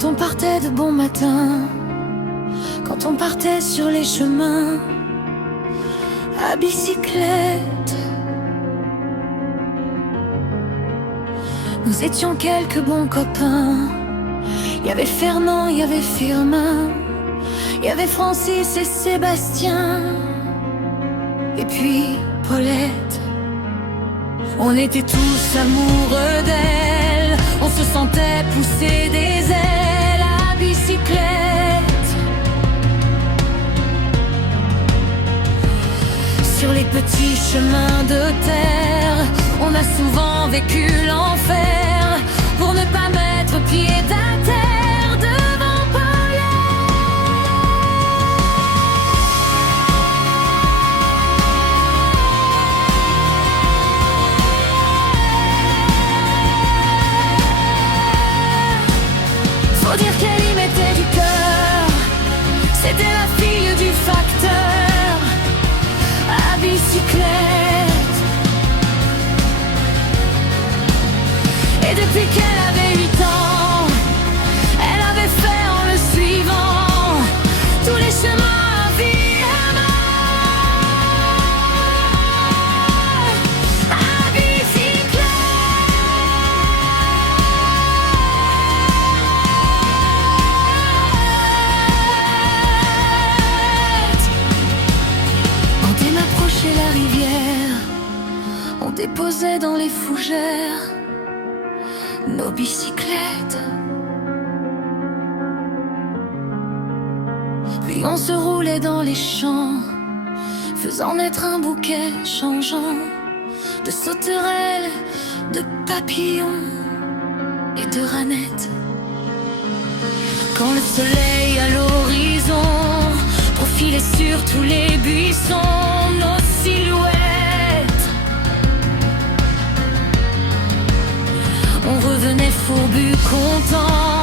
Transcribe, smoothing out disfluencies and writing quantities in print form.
Quand on partait de bon matin, quand on partait sur les chemins à bicyclette, nous étions quelques bons copains. Il y avait Fernand, il y avait Firmin, il y avait Francis et Sébastien, et puis Paulette. On était tous amoureux d'elle, on se sentait pousser des ailes à bicyclette. Sur les petits chemins de terre, on a souvent vécu l'enfer pour ne pas mettre pied à terre devant Paulette. Faut dire qu'elle y mettait du cœur, c'était la fille du facteur à bicyclette. Et depuis qu'elle avait 8 ans, elle avait fait en le suivant tous les chemins à vie à bicyclette. Quand elle approchait la rivière, on déposait dans les fougères nos bicyclettes. Puis on se roulait dans les champs, faisant naître un bouquet changeant de sauterelles, de papillons et de ranettes. Quand le soleil à l'horizon profilait sur tous les buissons nos silhouettes, on revenait fourbu, content